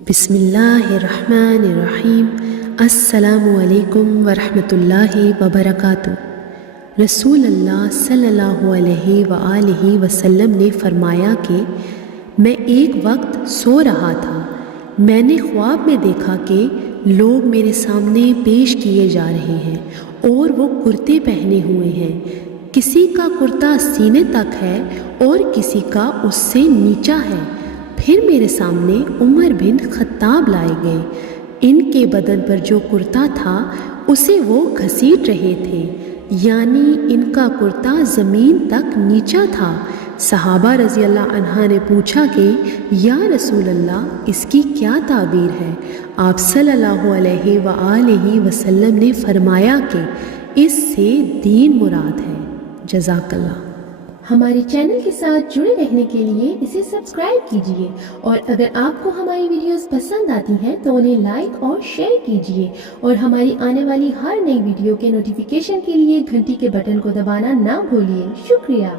بسم اللہ الرحمن الرحیم۔ السلام علیکم ورحمۃ اللہ وبرکاتہ۔ رسول اللہ صلی اللہ علیہ وآلہ وسلم نے فرمایا کہ میں ایک وقت سو رہا تھا، میں نے خواب میں دیکھا کہ لوگ میرے سامنے پیش کیے جا رہے ہیں اور وہ کرتے پہنے ہوئے ہیں، کسی کا کرتا سینے تک ہے اور کسی کا اس سے نیچا ہے۔ پھر میرے سامنے عمر بن خطاب لائے گئے، ان کے بدن پر جو کرتا تھا اسے وہ گھسیٹ رہے تھے، یعنی ان کا کرتا زمین تک نیچا تھا۔ صحابہ رضی اللہ عنہ نے پوچھا کہ یا رسول اللہ اس کی کیا تعبیر ہے؟ آپ صلی اللہ علیہ وآلہ وسلم نے فرمایا کہ اس سے دین مراد ہے۔ جزاک اللہ۔ ہمارے چینل کے ساتھ جڑے رہنے کے لیے اسے سبسکرائب کیجیے، اور اگر آپ کو ہماری ویڈیوز پسند آتی ہیں تو انہیں لائک اور شیئر کیجیے، اور ہماری آنے والی ہر نئی ویڈیو کے نوٹیفیکیشن کے لیے گھنٹی کے بٹن کو دبانا نہ بھولیے۔ شکریہ۔